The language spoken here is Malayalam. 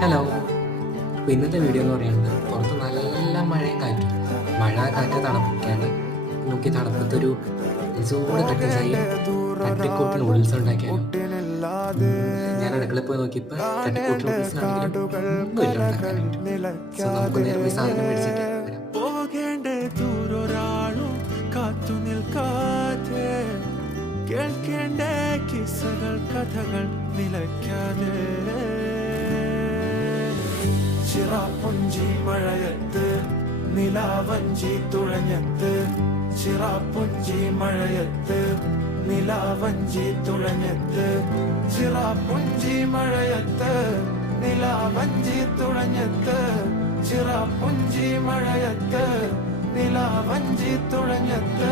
ഹലോ. അപ്പോൾ ഇന്നത്തെ വീഡിയോ എന്ന് പറയുന്നത് പുറത്ത് നല്ല മഴയും കാറ്റും. മഴ, കാറ്റ്, തണുപ്പൊക്കെയാണ്. നമുക്ക് ഈ തണുപ്പത്തൊരു ചൂട് കട്ടൻചായയും തട്ടിക്കൂട്ട് നൂഡിൽസ് ഉണ്ടാക്കിയാലോ? ഞാൻ അടുക്കളയിൽ പോയി നോക്കിയപ്പോൾ തട്ടിക്കൂട്ട് നൂഡിൽസിനാണെങ്കിലും ഒന്നുമില്ല ഉണ്ടാക്കാനായിട്ട്. സോ നമുക്ക് നേരെ പോയി സാധനം മേടിച്ചിട്ട് വരാം. പോകേണ്ടേ ദൂരൊരാളും കാത്തു നിൽക്കാതെ കേൾക്കേണ്ടേ കിസ്സകൾ കഥകൾ നിലയ്ക്കാതെ ചിറാപ്പുഞ്ചി മഴയത്ത് നിലാവഞ്ചി തുഴഞ്ഞത്ത് ചിറാപ്പുഞ്ചി മഴയത്ത് നിലാവഞ്ചി തുഴഞ്ഞത്ത് ചിറാപ്പുഞ്ചി മഴയത്ത് നിലാവഞ്ചി തുഴഞ്ഞത്ത് ചിറാപ്പുഞ്ചി മഴയത്ത് നിലാവഞ്ചി തുഴഞ്ഞത്ത്